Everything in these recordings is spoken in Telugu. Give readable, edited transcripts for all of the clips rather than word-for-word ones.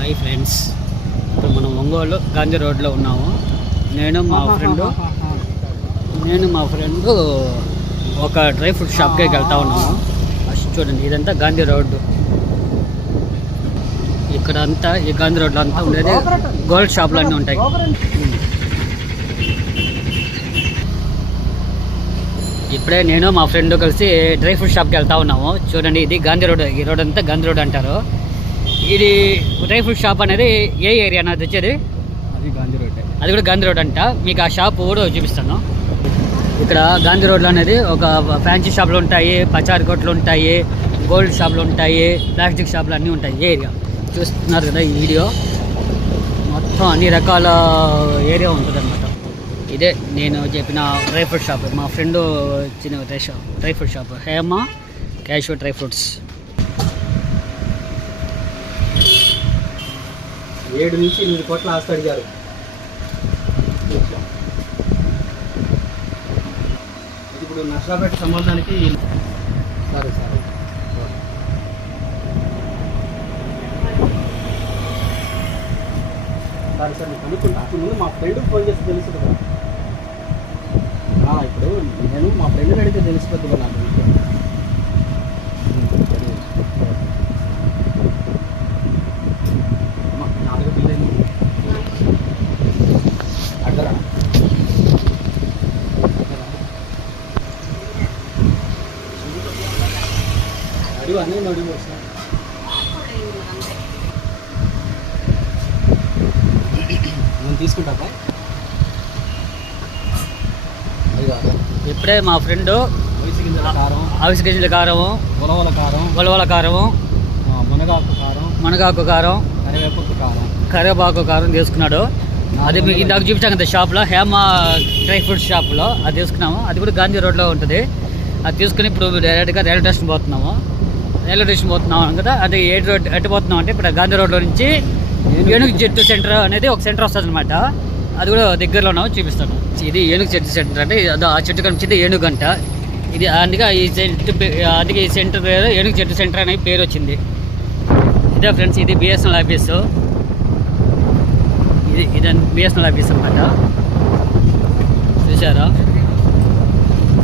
హాయ్ ఫ్రెండ్స్, ఇప్పుడు మనం ఒంగోలు గాంధీ రోడ్లో ఉన్నాము. నేను మా ఫ్రెండ్ ఒక డ్రై ఫ్రూట్ షాప్కి వెళ్తా ఉన్నాము. చూడండి, ఇదంతా గాంధీ రోడ్డు. ఇక్కడ అంతా ఈ గాంధీ రోడ్లో అంతా ఉండేది గోల్డ్ షాపులు అన్నీ ఉంటాయి. ఇప్పుడే నేను మా ఫ్రెండ్ కలిసి డ్రై ఫ్రూట్ షాప్కి వెళ్తా ఉన్నాము. చూడండి, ఇది గాంధీ రోడ్. ఈ రోడ్ అంతా గాంధీ రోడ్ అంటారు. ఇది డ్రై ఫ్రూట్ షాప్ అనేది ఏ ఏరియా అనేది వచ్చేది? అది గాంధీ రోడ్. అది కూడా గాంధీ రోడ్ అంట. మీకు ఆ షాప్ కూడా చూపిస్తాను. ఇక్కడ గాంధీ రోడ్లో అనేది ఒక ఫ్యాన్సీ షాపులు ఉంటాయి, పచారీ కొట్లు ఉంటాయి, గోల్డ్ షాపులు ఉంటాయి, ప్లాస్టిక్ షాపులు అన్నీ ఉంటాయి. ఏ ఏరియా చూస్తున్నారు కదా, ఈ వీడియో మొత్తం అన్ని రకాల ఏరియా ఉంటుంది అనమాట. ఇదే నేను చెప్పిన డ్రై ఫ్రూట్ షాప్. మా ఫ్రెండ్ చిన్న dry fruit shop Hema cashew dry fruits. 7 నుంచి 8 కోట్ల ఆస్తి అడిగారు. ఇప్పుడు నర్సాపేట సంబంధానికి సరే సరే సరే సార్, నేను కనుక్కుంటా. అప్పుడు ముందు మా ఫ్రెండ్కి ఫోన్ చేసి తెలుసు కదా. ఇప్పుడు నేను మా ఫ్రెండ్ని అడిగితే తెలిసిపోద్ది కదా నాకు. అన్నీ అడుగు సార్. నేను తీసుకుంటా. ఇప్పుడే మా ఫ్రెండ్ అవిసె గింజల కారం, ఉలవల కారం, మునగాకు కారం, కరివేపాకు కారం తీసుకున్నాడు. అది మీకు ఇందాక చూపించాం కదా షాప్లో, హేమ డ్రై ఫ్రూట్ షాప్లో. అది తీసుకున్నాము. అది కూడా గాంధీ రోడ్లో ఉంటుంది. అది తీసుకుని ఇప్పుడు డైరెక్ట్గా రైల్వే స్టేషన్ పోతున్నాము కదా. అది ఎటు పోతున్నాం అంటే ఇప్పుడు గాంధీ రోడ్లో నుంచి ఏనుగు చెట్టు సెంటర్ అనేది ఒక సెంటర్ వస్తుంది అనమాట. అది కూడా దగ్గరలో ఉన్నాము, చూపిస్తాను. ఇది ఏనుగు చెట్టు సెంటర్ అంటే ఆ చెట్టు కనిపించింది ఏనుగు అంట. ఇది అందుకే ఈ సెంటర్ పేరు ఏనుగు చెట్టు సెంటర్ అనే పేరు వచ్చింది. ఇదే ఫ్రెండ్స్, ఇది బిఎస్ఎన్ఎల్ ఆఫీసు. ఇది బిఎస్ఎన్ఎల్ ఆఫీస్ అనమాట. చూసారా,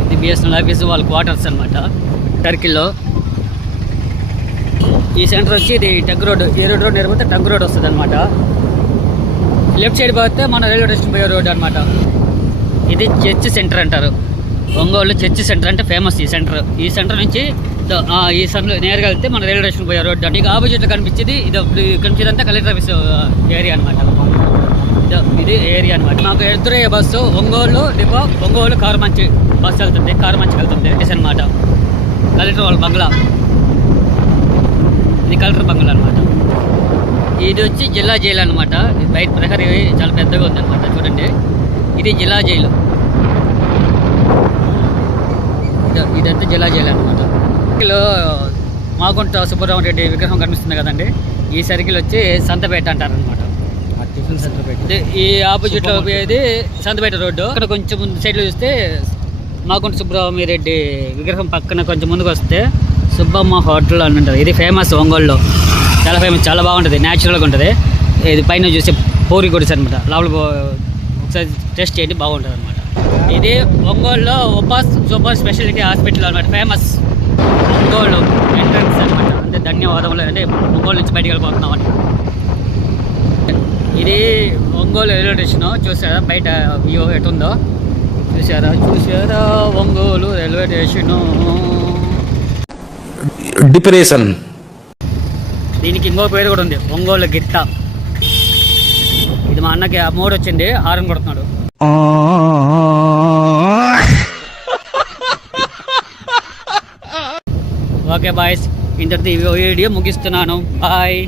ఇది బిఎస్ఎన్ఎల్ ఆఫీసు, వాళ్ళ క్వార్టర్స్ అనమాట టర్కీలో. ఈ సెంటర్ వచ్చి ఇది టంక్ రోడ్, ఏరోడ్ రోడ్ నేర్పోతే టంక్ రోడ్ వస్తుంది అనమాట. లెఫ్ట్ సైడ్ పోతే మన రైల్వే స్టేషన్ పోయే రోడ్ అనమాట. ఇది చర్చ్ సెంటర్ అంటారు. ఒంగోలు చర్చ్ సెంటర్ అంటే ఫేమస్ ఈ సెంటర్. ఈ సెంటర్ నుంచి ఈ సెంటర్ నేరుగా వెళ్తే మన రైల్వే స్టేషన్ పోయే రోడ్. మీకు ఆపోజిట్లో కనిపించేది ఇది కనిపించేదంతా కలెక్టర్ ఆఫీస్ ఏరియా అనమాట. ఇది ఏరియా అనమాట. మాకు ఎదురయ్యే bus Ongole depot, Ongole Karumanchi bus వెళ్తుంది, కారుమంచికి వెళ్తుంది అనమాట. కలెక్టర్ వాళ్ళ బంగ్లా, ఇది కలెక్టర్ బంగ్లా అనమాట. ఇది వచ్చి జిల్లా జైలు అనమాట. బయట ప్రహరీ చాలా పెద్దగా ఉంది అనమాట. చూడండి, ఇది జిల్లా జైలు. ఇదంతా జిల్లా జైలు అనమాట. సర్కిల్లో మాగుంట సుబ్బరామ రెడ్డి విగ్రహం కనిపిస్తుంది కదండి. ఈ సర్కిల్ వచ్చి సంతపేట అంటారనమాట. టిఫిన్ సెంటర్ పెట్టి ఈ ఆపోజిట్లో పోయేది సంతపేట రోడ్డు. అక్కడ కొంచెం ముందు సైడ్లో చూస్తే మాగుంట సుబ్బరామ రెడ్డి విగ్రహం పక్కన కొంచెం ముందుకు వస్తే సుబ్బమ్మ హోటల్ అని ఉంటుంది. ఇది ఫేమస్ ఒంగోలులో, చాలా ఫేమస్, చాలా బాగుంటుంది, న్యాచురల్గా ఉంటుంది. ఇది పైన చూస్తే పూరి గుడిస్ అనమాట. లోపల ఒకసారి టెస్ట్ చేయండి, బాగుంటుంది అనమాట. ఇది ఒంగోలులో సూపర్ స్పెషాలిటీ హాస్పిటల్ అనమాట. ఫేమస్ ఒంగోలు ఎంట్రన్స్ అనమాట. అంటే ధన్యవాదములు, అంటే ఒంగోలు నుంచి బయటకు వెళ్ళిపోతున్నాం అని. ఇది ఒంగోలు రైల్వే స్టేషన్. చూసారా బయట వ్యూ ఎటుందో? చూసారా ఒంగోలు రైల్వే స్టేషను. డిప్రెషన్. దీనికి ఇంకో పేరు కూడా ఉంది, ఒంగోలు గిట్ట. ఇది మా అన్నకి ఆ మోడ్ వచ్చింది, హారన్ కొడుతున్నాడు. ఓకే బాయ్స్, ఇంతటితో ఈ వీడియో ముగిస్తున్నాను. బాయ్.